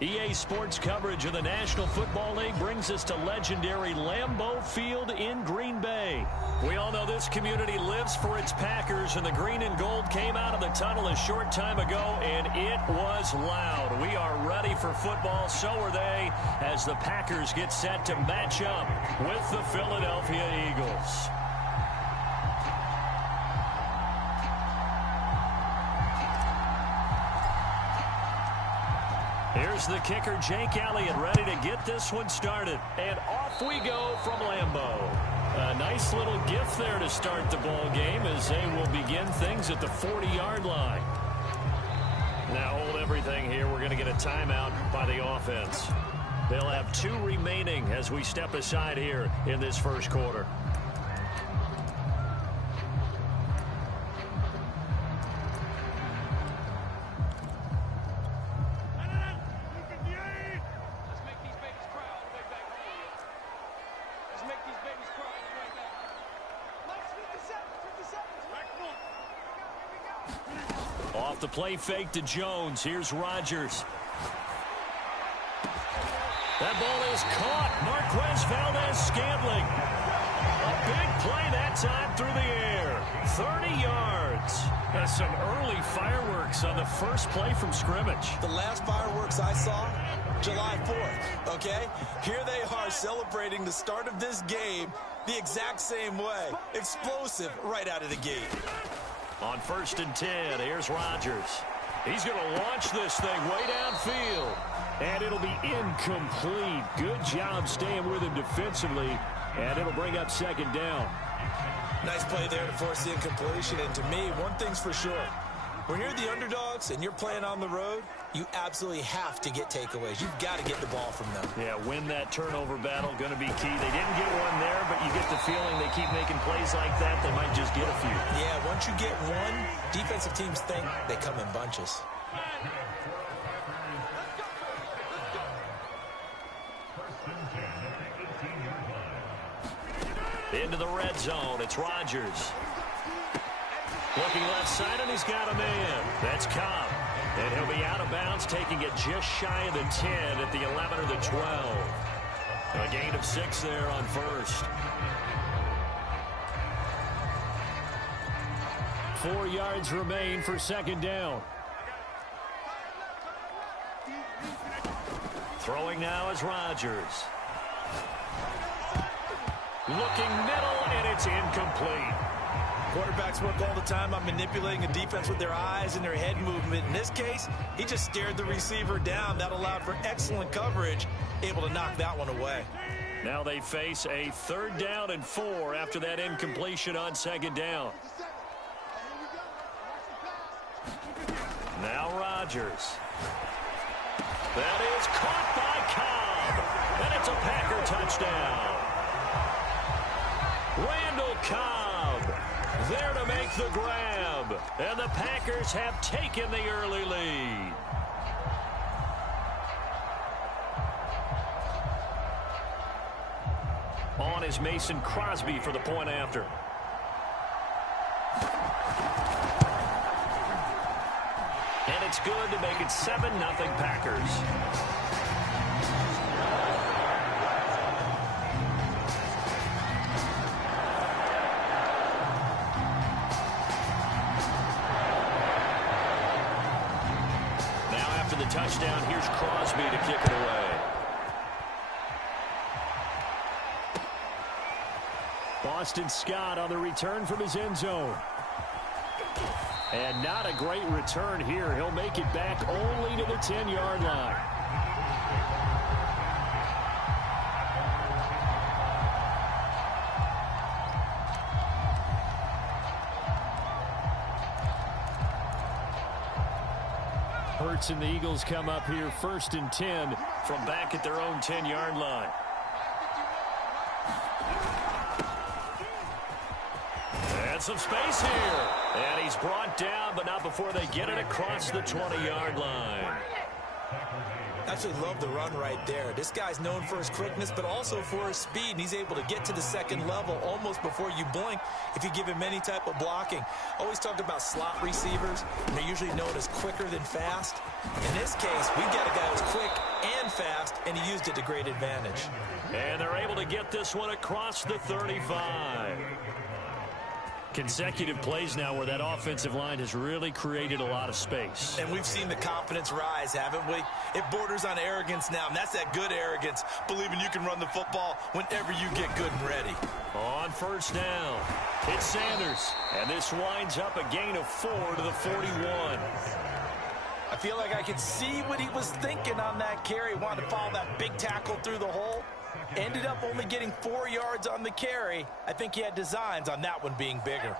EA Sports coverage of the National Football League brings us to legendary Lambeau Field in Green Bay. We all know this community lives for its Packers, and the green and gold came out of the tunnel a short time ago, and it was loud. We are ready for football, so are they, as the Packers get set to match up with the Philadelphia Eagles. Here's the kicker, Jake Elliott, ready to get this one started. And off we go from Lambeau. A nice little gift there to start the ball game as they will begin things at the 40-yard line. Now hold everything here. We're going to get a timeout by the offense. They'll have 2 remaining as we step aside here in this first quarter. Off the play fake to Jones. Here's Rodgers. That ball is caught. Marquez Valdez-Scantling. A big play that time through the air. 30 yards. That's some early fireworks on the first play from scrimmage. The last fireworks I saw, July 4th, okay? Here they are celebrating the start of this game the exact same way. Explosive right out of the gate. On 1st and 10, here's Rodgers. He's going to launch this thing way downfield. And it'll be incomplete. Good job staying with him defensively. And it'll bring up 2nd down. Nice play there to force the incompletion. And to me, one thing's for sure. When you're the underdogs and you're playing on the road, you absolutely have to get takeaways. You've got to get the ball from them. Yeah, win that turnover battle, going to be key. They didn't get one there, but you get the feeling they keep making plays like that, they might just get a few. Yeah, once you get one, defensive teams think they come in bunches. Into the red zone, it's Rodgers. Looking left side, and he's got a man. That's Cobb. And he'll be out of bounds, taking it just shy of the 10 at the 11 or the 12. A gain of 6 there on 1st. 4 yards remain for 2nd down. Throwing now is Rodgers. Looking middle, and it's incomplete. Quarterbacks work all the time on manipulating a defense with their eyes and their head movement. In this case, he just stared the receiver down. That allowed for excellent coverage, able to knock that one away. Now they face a 3rd down and 4 after that incompletion on 2nd down. Now Rodgers. That is caught by Cobb. And it's a Packer touchdown. Randall Cobb there to make the grab. And the Packers have taken the early lead. On is Mason Crosby for the point after. And it's good to make it 7-0 Packers. Touchdown. Here's Crosby to kick it away. Boston Scott on the return from his end zone. And not a great return here. He'll make it back only to the 10-yard line. Hurts and the Eagles come up here 1st and 10 from back at their own 10-yard line. And some space here. And he's brought down, but not before they get it across the 20-yard line. Absolutely love the run right there. This guy's known for his quickness, but also for his speed. And he's able to get to the 2nd level almost before you blink if you give him any type of blocking. Always talked about slot receivers, and they're usually known as quicker than fast. In this case, we've got a guy who's quick great advantage. And they're able to get this one across the 35. Consecutive plays now where that offensive line has really created a lot of space. And we've seen the confidence rise, haven't we? It borders on arrogance now, and that's that good arrogance, believing you can run the football whenever you get good and ready. On first down, it's Sanders, and this winds up a gain of 4 to the 41. I feel like I can see what he was thinking on that carry. Wanted to follow that big tackle through the hole. Ended up only getting 4 yards on the carry. I think he had designs on that one being bigger.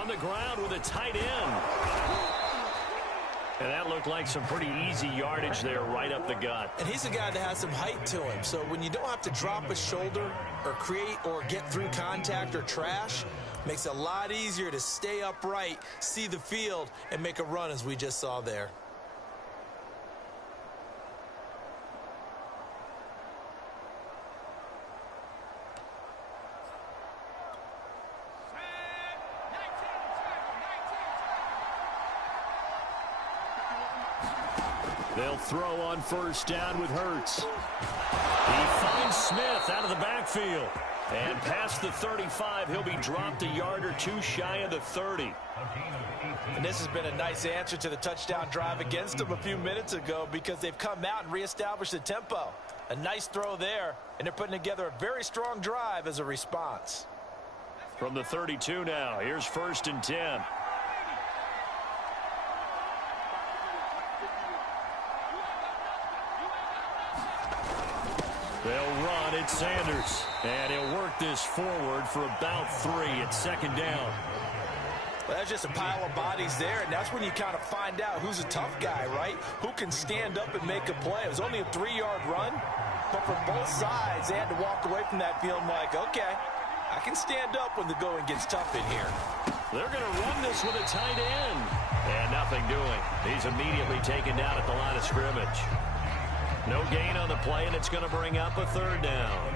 On the ground with a tight end. And that looked like some pretty easy yardage there right up the gut. And he's a guy that has some height to him. So when you don't have to drop a shoulder or create or get through contact or trash, makes it a lot easier to stay upright, see the field, and make a run as we just saw there. They'll throw on first down with Hurts. He finds Smith out of the backfield. And past the 35, he'll be dropped a yard or two shy of the 30. And this has been a nice answer to the touchdown drive against them a few minutes ago because they've come out and reestablished the tempo. A nice throw there, and they're putting together a very strong drive as a response. From the 32 now, here's first and 10. They'll run. It's Sanders. And he'll work this forward for about 3 at second down. Well, that's just a pile of bodies there, and that's when you kind of find out who's a tough guy, right? Who can stand up and make a play. It was only a 3-yard run, but for both sides, they had to walk away from that feeling like, okay, I can stand up when the going gets tough in here. They're going to run this with a tight end. And nothing doing. He's immediately taken down at the line of scrimmage. No gain on the play, and it's going to bring up a third down.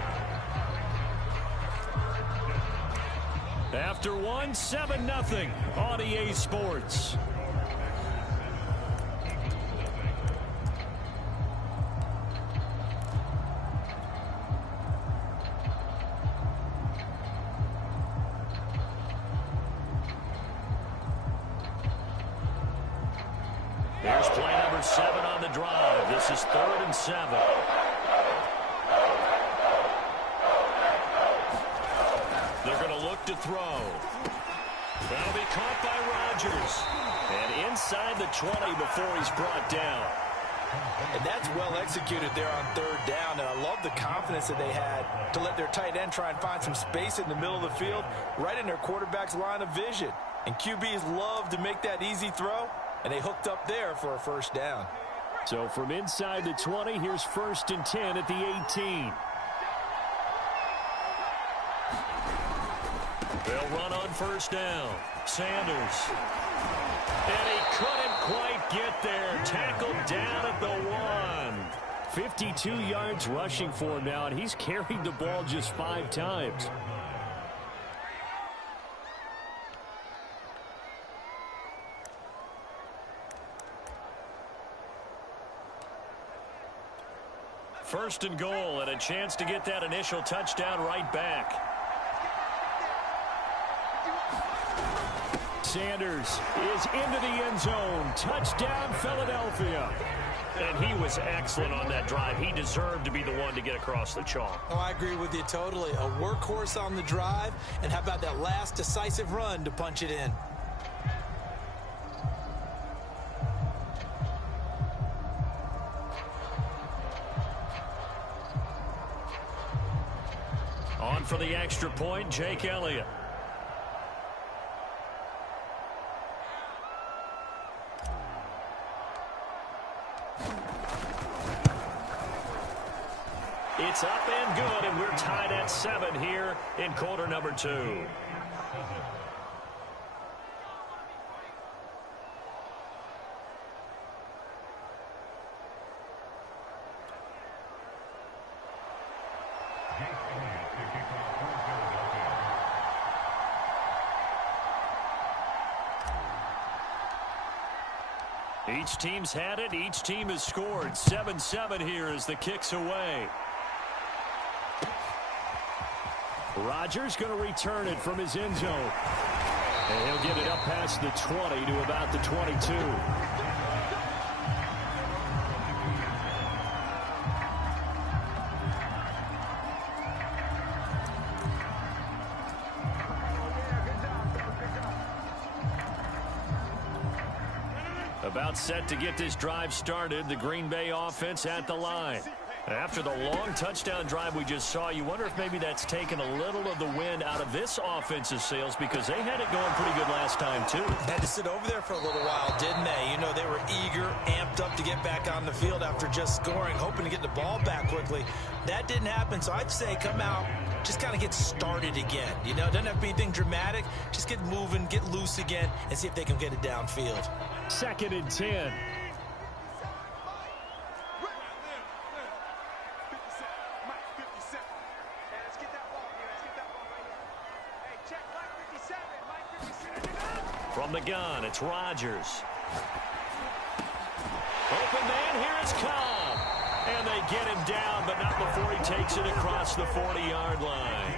After 7-0 on EA Sports. Here's play number 7 on the drive. This is 3rd and 7. They're going to look to throw. That'll be caught by Rodgers. And inside the 20 before he's brought down. And that's well executed there on 3rd down. And I love the confidence that they had to let their tight end try and find some space in the middle of the field, right in their quarterback's line of vision. And QBs love to make that easy throw. And they hooked up there for a first down. So from inside the 20, here's 1st and 10 at the 18. They'll run on first down. Sanders. And he couldn't quite get there. Tackled down at the 1. 52 yards rushing for him now, and he's carried the ball just 5 times. First and goal, and a chance to get that initial touchdown right back. Sanders is into the end zone. Touchdown, Philadelphia. And he was excellent on that drive. He deserved to be the one to get across the chalk. Oh, I agree with you totally. A workhorse on the drive, and how about that last decisive run to punch it in? On for the extra point, Jake Elliott. It's up and good, and we're tied at 7 here in quarter number 2. Each team's had it. Each team has scored. 7-7 here as the kick's away. Rodgers going to return it from his end zone. And he'll get it up past the 20 to about the 22. About set to get this drive started. The Green Bay offense at the line. After the long touchdown drive we just saw, you wonder if maybe that's taken a little of the wind out of this offense's sails, because they had it going pretty good last time, too. Had to sit over there for a little while, didn't they? You know, they were eager, amped up to get back on the field after just scoring, hoping to get the ball back quickly. That didn't happen, so I'd say come out, just kind of get started again. You know, it doesn't have to be anything dramatic. Just get moving, get loose again, and see if they can get it downfield. 2nd and 10. From the gun, it's Rodgers. Open man, here is Cobb. And they get him down, but not before he takes it across the 40-yard line.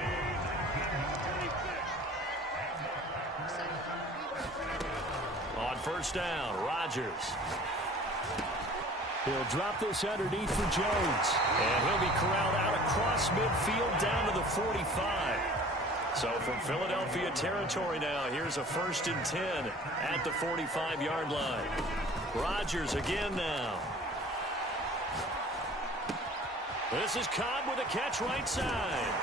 On first down, Rodgers. He'll drop this underneath for Jones. And he'll be corralled out across midfield down to the 45. So from Philadelphia territory now, here's a 1st and 10 at the 45-yard line. Rodgers again now. This is Cobb with a catch right side.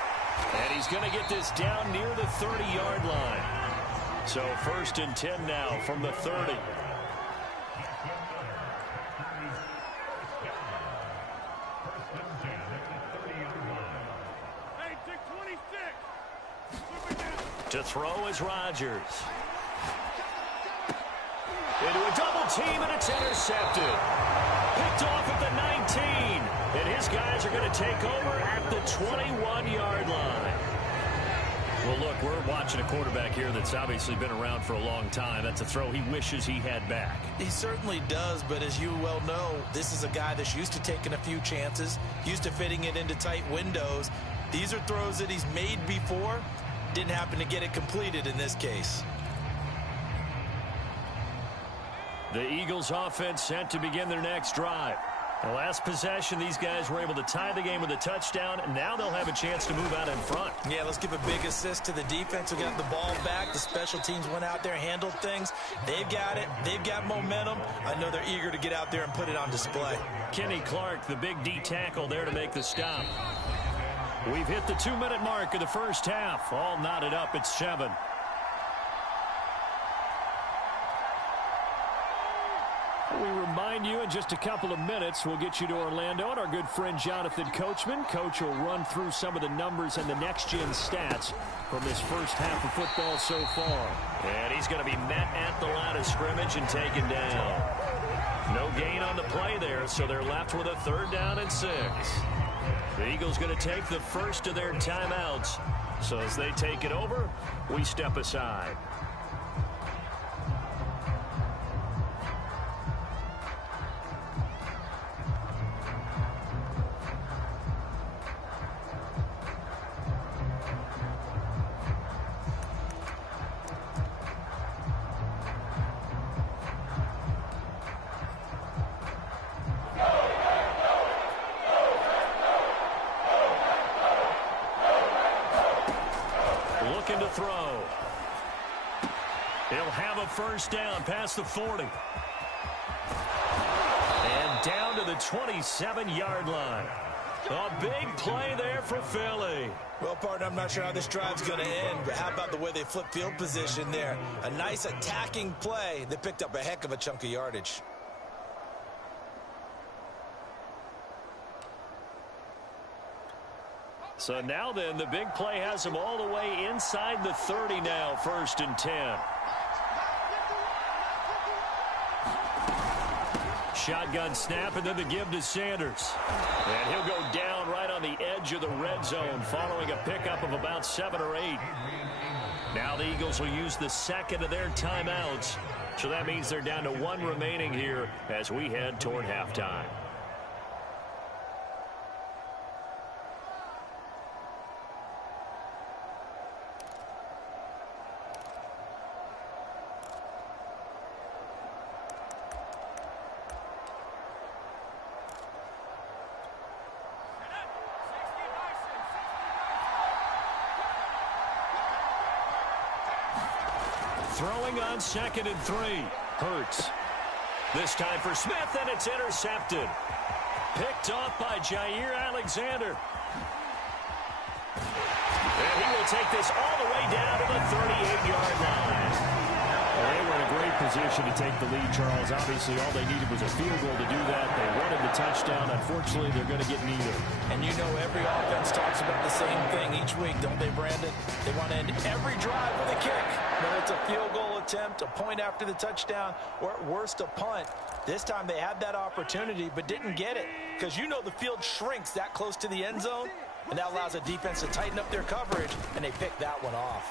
And he's going to get this down near the 30-yard line. So 1st and 10 now from the 30. To throw is Rodgers. Into a double team, and it's intercepted. Picked off at the 19. And his guys are going to take over at the 21-yard line. Well, look, we're watching a quarterback here that's obviously been around for a long time. That's a throw he wishes he had back. He certainly does, but as you well know, this is a guy that's used to taking a few chances, used to fitting it into tight windows. These are throws that he's made before. Didn't happen to get it completed in this case. The Eagles offense set to begin their next drive. The last possession, these guys were able to tie the game with a touchdown, and now they'll have a chance to move out in front. Yeah, let's give a big assist to the defense who got the ball back. The special teams went out there, handled things. They've got it. They've got momentum. I know they're eager to get out there and put it on display. Kenny Clark, the big D tackle there to make the stop. We've hit the 2-minute mark of the first half. All knotted up at 7. We remind you in just a couple of minutes, we'll get you to Orlando, and our good friend Jonathan Coachman. Coach will run through some of the numbers and the next-gen stats from this first half of football so far. And he's going to be met at the line of scrimmage and taken down. No gain on the play there, so they're left with a 3rd down and 6. The Eagles going to take the first of their timeouts. So as they take it over, we step aside. Looking to throw. He'll have a first down past the 40. And down to the 27-yard line. A big play there for Philly. Well, partner, I'm not sure how this drive's going to end, but how about the way they flip field position there? A nice attacking play. They picked up a heck of a chunk of yardage. So now then, the big play has them all the way inside the 30 now, 1st and 10. Shotgun snap, and then the give to Sanders. And he'll go down right on the edge of the red zone following a pickup of about 7 or 8. Now the Eagles will use the second of their timeouts So that means they're down to 1 remaining here as we head toward halftime. Throwing on 2nd and 3. Hurts. This time for Smith, and it's intercepted. Picked off by Jair Alexander. And he will take this all the way down to the 38-yard line. Well, they were in a great position to take the lead, Charles. Obviously, all they needed was a field goal to do that. They wanted the touchdown. Unfortunately, they're going to get neither. And you know every offense talks about the same thing each week, don't they, Brandon? They want to end every drive with a kick. Whether it's a field goal attempt, a point after the touchdown, or at worst a punt. This time they had that opportunity but didn't get it because you know the field shrinks that close to the end zone, and that allows a defense to tighten up their coverage, and they pick that one off.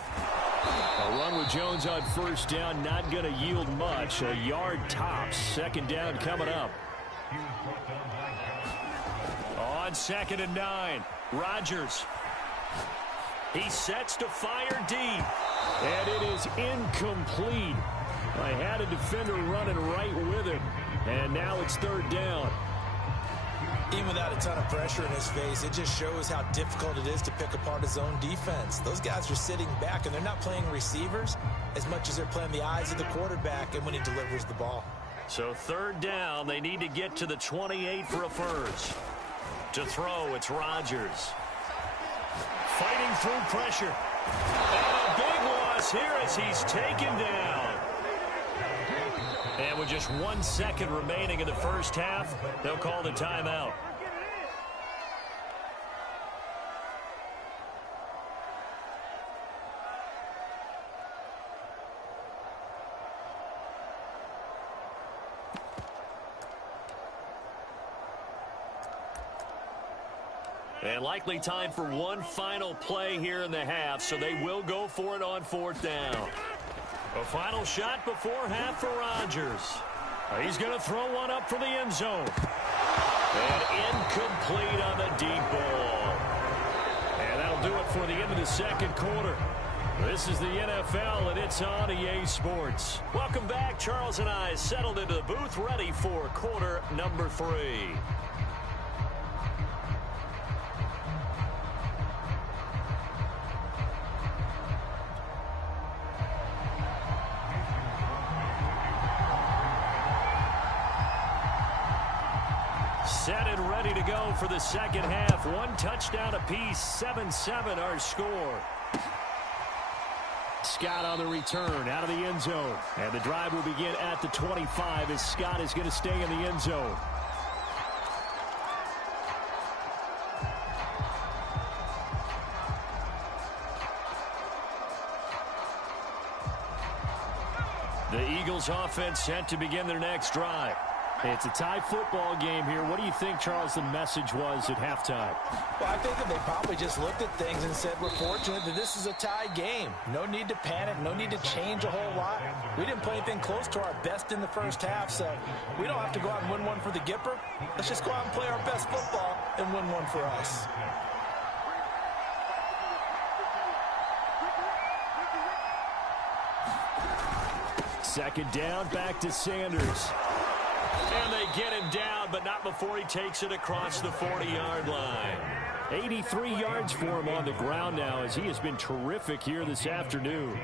A run with Jones on 1st down, not going to yield much. A yard tops. 2nd down coming up. On 2nd and 9, Rodgers. He sets to fire deep. And it is incomplete. I had a defender running right with him. And now it's 3rd down. Even without a ton of pressure in his face, it just shows how difficult it is to pick apart his own defense. Those guys are sitting back, and they're not playing receivers as much as they're playing the eyes of the quarterback and when he delivers the ball. So 3rd down, they need to get to the 28 for a first. To throw, it's Rodgers. Fighting through pressure. And a big loss here as he's taken down. And with just 1 second remaining in the first half, they'll call the timeout. And likely time for one final play here in the half, so they will go for it on 4th down. A final shot before half for Rodgers. He's going to throw one up for the end zone. And incomplete on the deep ball. And that'll do it for the end of the 2nd quarter. This is the NFL, and it's on EA Sports. Welcome back. Charles and I settled into the booth, ready for quarter number 3. Set and ready to go for the 2nd half. 1 touchdown apiece, 7-7 our score. Scott on the return out of the end zone. And the drive will begin at the 25 as Scott is going to stay in the end zone. The Eagles offense set to begin their next drive. It's a tie football game here. What do you think, Charles, the message was at halftime? Well, I think that they probably just looked at things and said, we're fortunate that this is a tie game. No need to panic. No need to change a whole lot. We didn't play anything close to our best in the first half, so we don't have to go out and win one for the Gipper. Let's just go out and play our best football and win one for us. Second down, back to Sanders. And they get him down, but not before he takes it across the 40-yard line. 83 yards for him on the ground now as he has been terrific here this afternoon.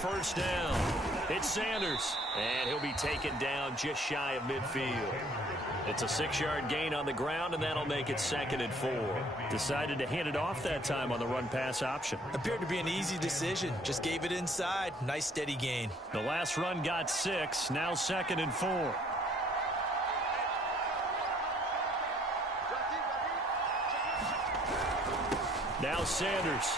first down. It's Sanders, and he'll be taken down just shy of midfield. It's a 6-yard gain on the ground, and that'll make it 2nd and 4. Decided to hand it off that time on the run-pass option. Appeared to be an easy decision. Just gave it inside. Nice steady gain. The last run got 6. Now 2nd and 4. Now Sanders.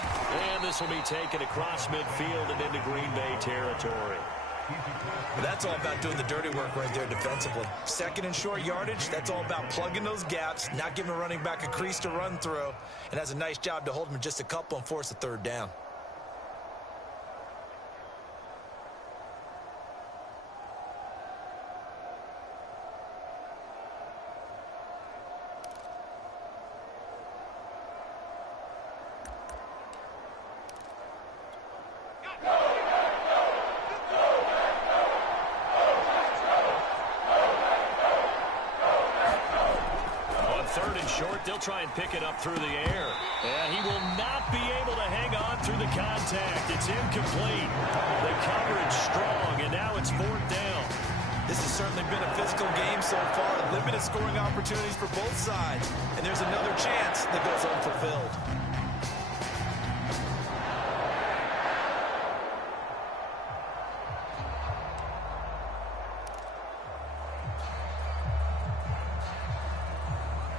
And this will be taken across midfield and into Green Bay territory. That's all about doing the dirty work right there defensively. 2nd and short yardage, that's all about plugging those gaps, not giving a running back a crease to run through, and has a nice job to hold him just a couple and force a 3rd down. They'll try and pick it up through the air. And he will not be able to hang on through the contact. It's incomplete. The coverage strong, and now it's 4th down. This has certainly been a physical game so far. Limited scoring opportunities for both sides. And there's another chance that goes unfulfilled.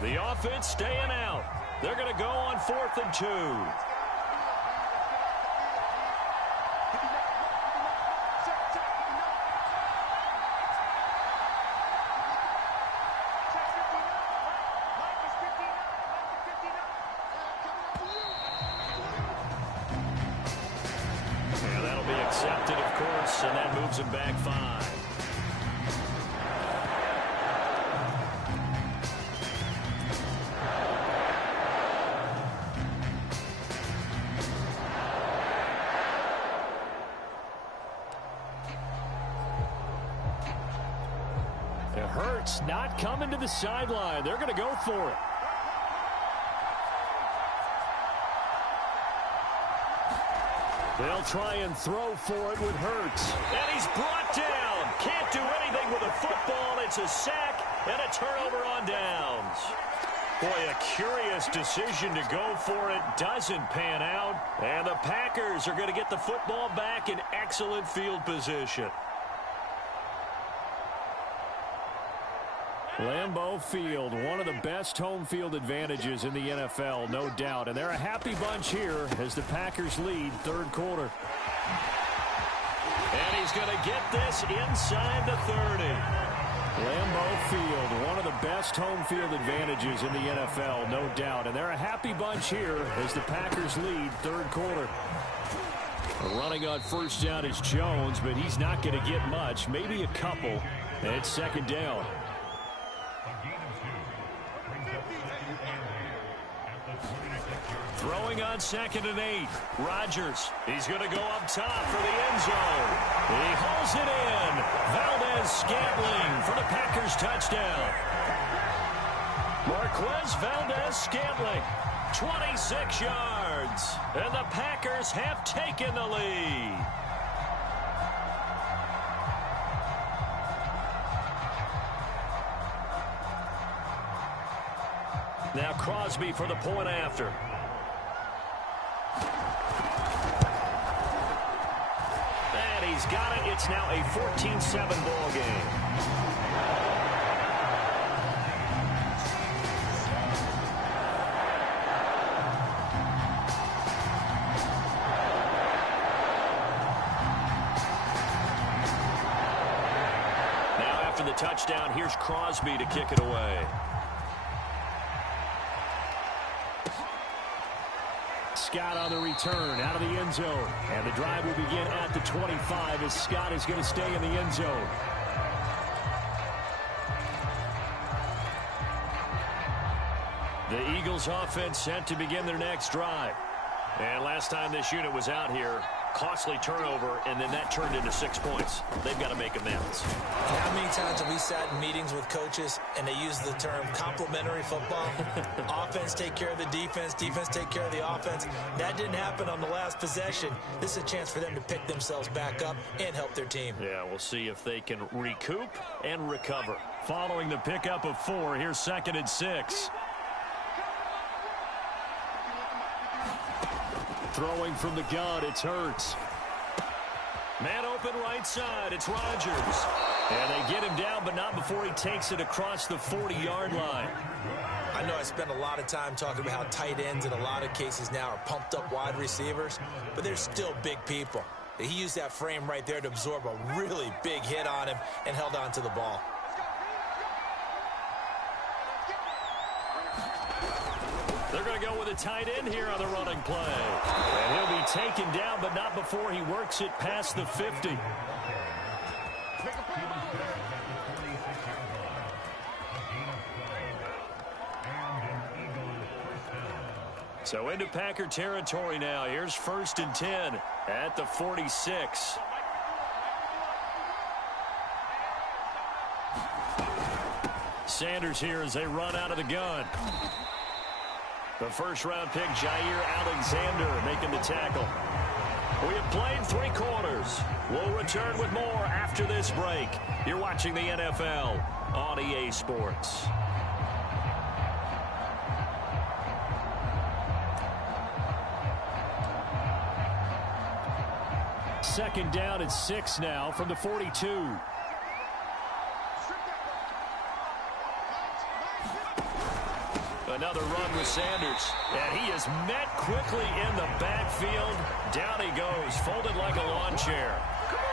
The offense staying out. They're going to go on 4th and 2. Yeah, that'll be accepted, of course, and that moves him back 5. Hurts not coming to the sideline. They're going to go for it. They'll try and throw for it with Hurts. And he's brought down. Can't do anything with a football. It's a sack and a turnover on downs. Boy, a curious decision to go for it. Doesn't pan out. And the Packers are going to get the football back in excellent field position. Lambeau Field, one of the best home field advantages in the NFL, no doubt. And they're a happy bunch here as the Packers lead 3rd quarter. And he's going to get this inside the 30. Lambeau Field, one of the best home field advantages in the NFL, no doubt. And they're a happy bunch here as the Packers lead 3rd quarter. Running on 1st down is Jones, but he's not going to get much, maybe a couple. And it's 2nd down. Throwing on 2nd and 8. Rodgers. He's going to go up top for the end zone. He hauls it in. Valdez-Scantling for the Packers touchdown. Marquez Valdez-Scantling, 26 yards. And the Packers have taken the lead. Now Crosby for the point after. And he's got it. It's now a 14-7 ball game. Now after the touchdown, here's Crosby to kick it away. Scott on the return out of the end zone. And the drive will begin at the 25 as Scott is going to stay in the end zone. The Eagles offense set to begin their next drive. And last time this unit was out here, costly turnover, and then that turned into 6 points. They've got to make amends. And how many times have we sat in meetings with coaches and they use the term complementary football? Offense take care of the defense, defense take care of the offense. That didn't happen on the last possession. This is a chance for them to pick themselves back up and help their team. Yeah, we'll see if they can recoup and recover. Following the pickup of 4, here's 2nd and 6. Throwing from the gun, it's Hurts. Man open right side, it's Rodgers. And they get him down, but not before he takes it across the 40-yard line. I know I spend a lot of time talking about how tight ends in a lot of cases now are pumped up wide receivers, but they're still big people. He used that frame right there to absorb a really big hit on him and held on to the ball. They're going to go with a tight end here on the running play. And he'll be taken down, but not before he works it past the 50. So into Packer territory now. Here's 1st and 10 at the 46. Sanders here as they run out of the gun. The first-round pick, Jair Alexander, making the tackle. We have played 3 quarters. We'll return with more after this break. You're watching the NFL on EA Sports. Second down at 6 now from the 42. Another run with Sanders. And he is met quickly in the backfield. Down he goes, folded like a lawn chair.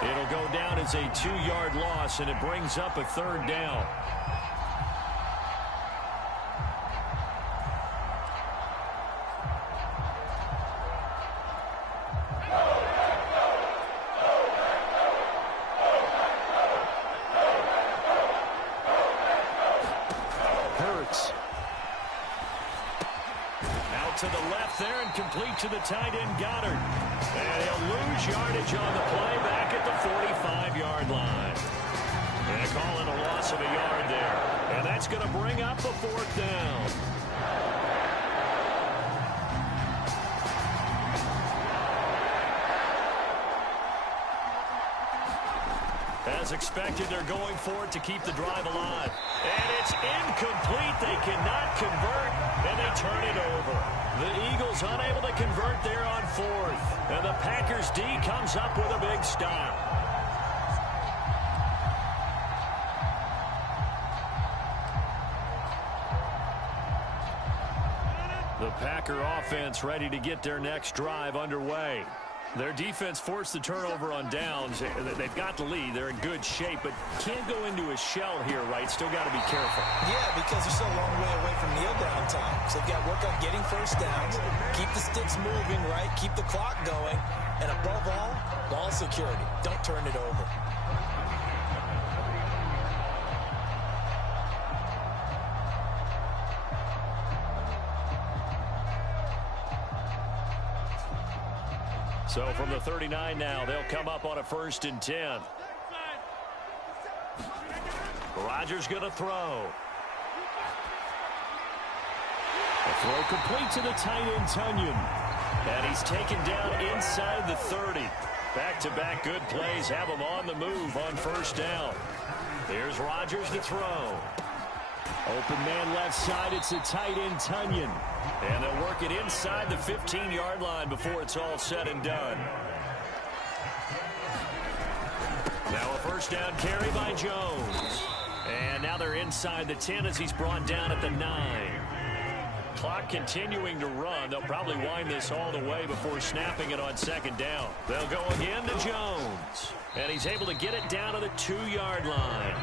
It'll go down as a 2-yard loss, and it brings up a 3rd down. To the left there and complete to the tight end Goddard. And he'll lose yardage on the play back at the 45-yard line. And calling a loss of a yard there. And that's going to bring up a 4th down. As expected, they're going for it to keep the drive alive. And it's incomplete. They cannot convert, and they turn it over. The Eagles unable to convert there on 4th. And the Packers D comes up with a big stop. The Packer offense ready to get their next drive underway. Their defense forced the turnover on downs. They've got the lead. They're in good shape, but can't go into a shell here, right? Still got to be careful. Yeah, because they're still a long way away from kneel down time. So they've got to work on getting first downs, keep the sticks moving, right? Keep the clock going. And above all, ball security. Don't turn it over. So from the 39 now, they'll come up on a 1st and 10. Rodgers going to throw. The throw complete to the tight end, Tunyon. And he's taken down inside the 30. Back-to-back good plays have him on the move on 1st down. Here's Rodgers to throw. Open man left side, it's the tight end, Tunyon. And they'll work it inside the 15-yard line before it's all said and done. Now a 1st down carry by Jones. And now they're inside the 10 as he's brought down at the 9. Clock continuing to run. They'll probably wind this all the way before snapping it on 2nd down. They'll go again to Jones. And he's able to get it down to the 2-yard line.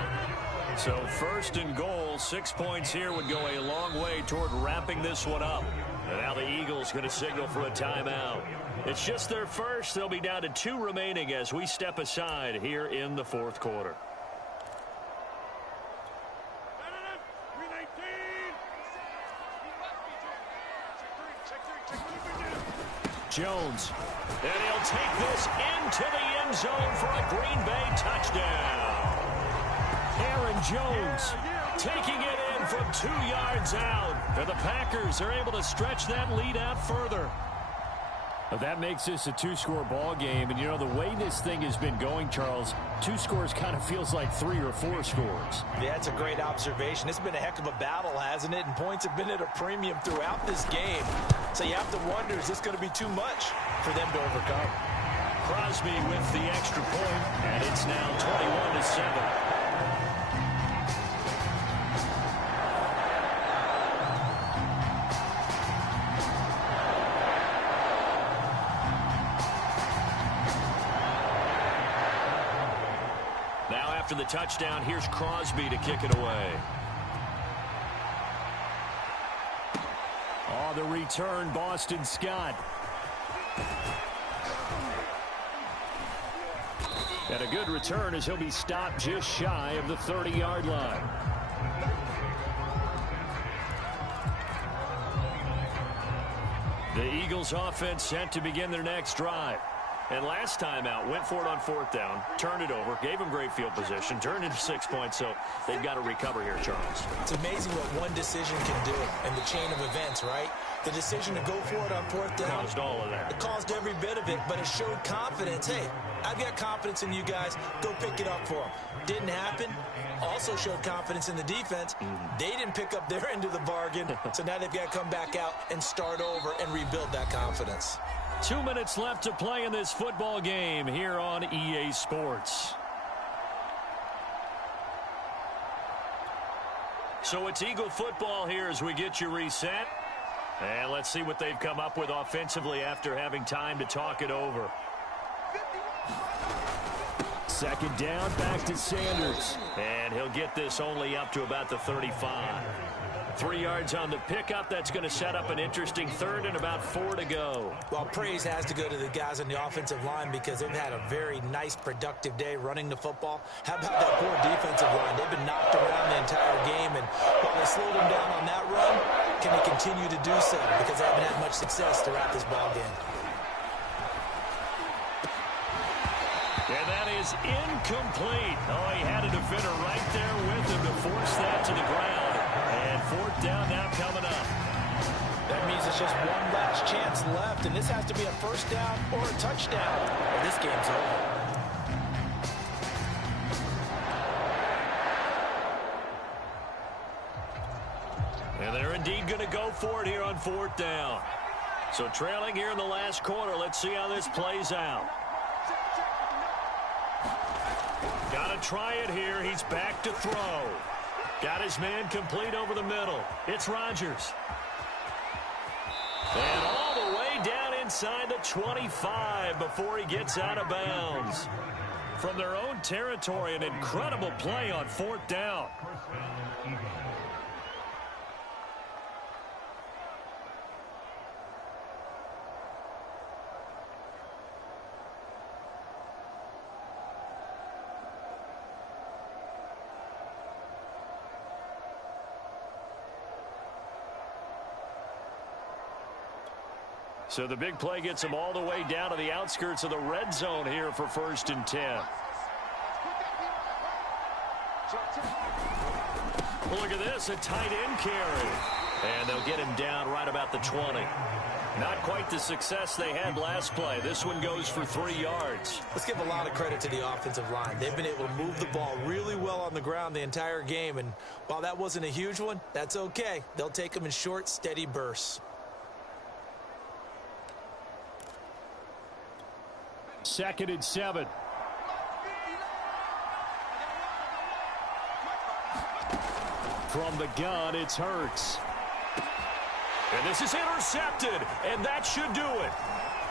So 1st and goal, 6 points here would go a long way toward wrapping this one up. And now the Eagles going to signal for a timeout. It's just their first. They'll be down to 2 remaining as we step aside here in the 4th quarter. Jones. And he'll take this into the end zone for a Green Bay touchdown. Aaron Jones taking it in from 2 yards out. And the Packers are able to stretch that lead out further. Well, that makes this a two-score ball game. And, you know, the way this thing has been going, Charles, 2 scores kind of feels like 3 or 4 scores. Yeah, that's a great observation. It's been a heck of a battle, hasn't it? And points have been at a premium throughout this game. So you have to wonder, is this going to be too much for them to overcome? Crosby with the extra point, and it's now 21-7. After the touchdown, here's Crosby to kick it away. Oh, the return, Boston Scott. And a good return as he'll be stopped just shy of the 30-yard line. The Eagles offense set to begin their next drive. And last time out, went for it on 4th down, turned it over, gave them great field position, turned into 6 points, so they've got to recover here, Charles. It's amazing what one decision can do in the chain of events, right? The decision to go for it on 4th down. Caused all of that. It caused every bit of it, but it showed confidence. Hey, I've got confidence in you guys. Go pick it up for them. Didn't happen. Also showed confidence in the defense. They didn't pick up their end of the bargain, so now they've got to come back out and start over and rebuild that confidence. 2 minutes left to play in this football game here on EA Sports. So it's Eagle football here as we get you reset. And let's see what they've come up with offensively after having time to talk it over. 2nd down, back to Sanders. And he'll get this only up to about the 35. 3 yards on the pickup. That's going to set up an interesting 3rd and about 4 to go. Well, praise has to go to the guys on the offensive line because they've had a very nice, productive day running the football. How about that poor defensive line? They've been knocked around the entire game, and while they slowed them down on that run, can they continue to do so? Because they haven't had much success throughout this ball game. And that is incomplete. Oh, he had a defender right there with him to force that to the ground. And 4th down now coming up. That means it's just one last chance left, and this has to be a 1st down or a touchdown, or this game's over. And they're indeed going to go for it here on 4th down. So trailing here in the last quarter. Let's see how this plays out. Got to try it here. He's back to throw. Got his man complete over the middle. It's Rodgers. And all the way down inside the 25 before he gets out of bounds. From their own territory, an incredible play on 4th down. So the big play gets them all the way down to the outskirts of the red zone here for 1st and 10. Well, look at this, a tight end carry. And they'll get him down right about the 20. Not quite the success they had last play. This one goes for 3 yards. Let's give a lot of credit to the offensive line. They've been able to move the ball really well on the ground the entire game. And while that wasn't a huge one, that's okay. They'll take them in short, steady bursts. 2nd and 7. From the gun, it's Hurts. And this is intercepted, and that should do it.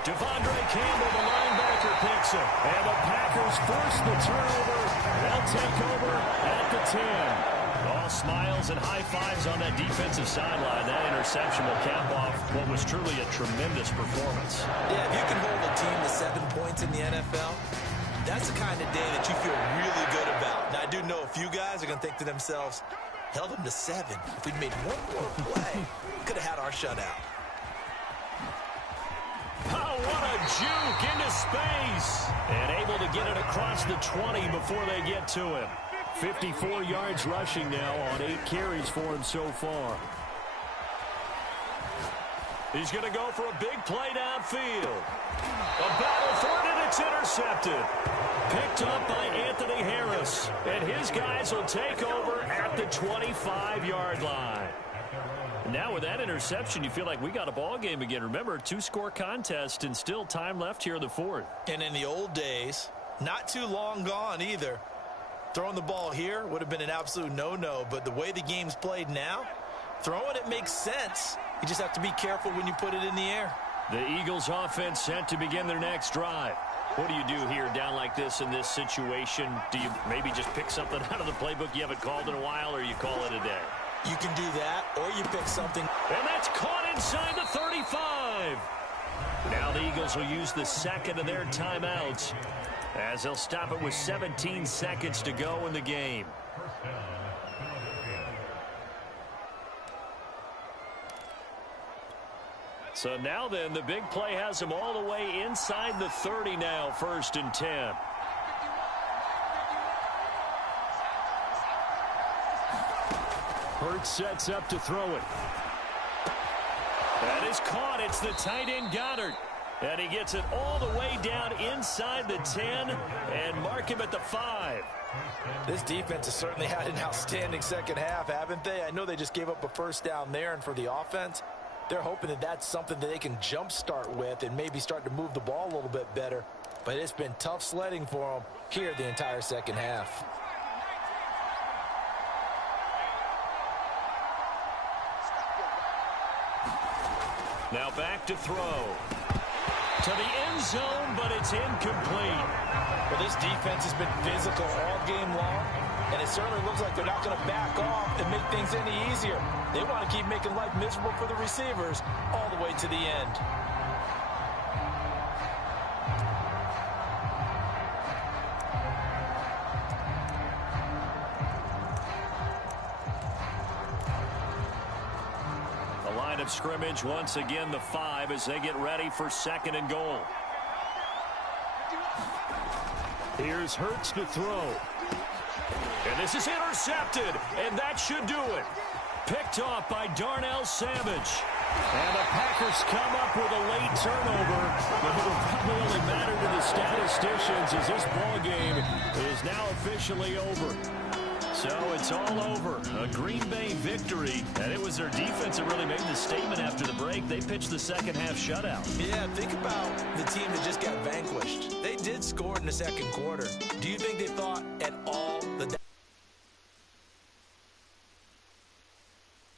Devondre Campbell, the linebacker, picks it. And the Packers force the turnover. They'll take over at the 10. All smiles and high fives on that defensive sideline. That interception will cap off what was truly a tremendous performance. Yeah, if you can hold a team to 7 points in the NFL, that's the kind of day that you feel really good about. Now, I do know a few guys are going to think to themselves, held them to 7. If we'd made one more play, we could have had our shutout. Power what a juke into space. And able to get it across the 20 before they get to him. 54 yards rushing now on 8 carries for him so far. He's going to go for a big play downfield. A battle for it, and it's intercepted. Picked up by Anthony Harris. And his guys will take over at the 25-yard line. Now with that interception, you feel like we got a ball game again. Remember, 2-score contest and still time left here in the fourth. And in the old days, not too long gone either. Throwing the ball here would have been an absolute no-no, but the way the game's played now, throwing it makes sense. You just have to be careful when you put it in the air. The Eagles offense set to begin their next drive. What do you do here down like this in this situation? Do you maybe just pick something out of the playbook you haven't called in a while, or you call it a day? You can do that, or you pick something. And that's caught inside the 35. Now the Eagles will use the second of their timeouts as they'll stop it with 17 seconds to go in the game. So now then, the big play has them all the way inside the 30 now, 1st and 10. Hurts sets up to throw it. That is caught. It's the tight end Goddard. And he gets it all the way down inside the 10 and mark him at the 5. This defense has certainly had an outstanding second half, haven't they? I know they just gave up a first down there, and for the offense, they're hoping that that's something that they can jumpstart with and maybe start to move the ball a little bit better. But it's been tough sledding for them here the entire second half. Now back to throw. To the end zone, but it's incomplete. Well, this defense has been physical all game long, and it certainly looks like they're not going to back off and make things any easier. They want to keep making life miserable for the receivers all the way to the end. Of scrimmage once again the 5 as they get ready for 2nd and goal. Here's Hurts to throw. And this is intercepted, and that should do it. Picked off by Darnell Savage. And the Packers come up with a late turnover, but it will probably only matter to the statisticians as this ball game is now officially over. So it's all over. A Green Bay victory. And it was their defense that really made the statement after the break. They pitched the second half shutout. Yeah, think about the team that just got vanquished. They did score in the second quarter. Do you think they thought at all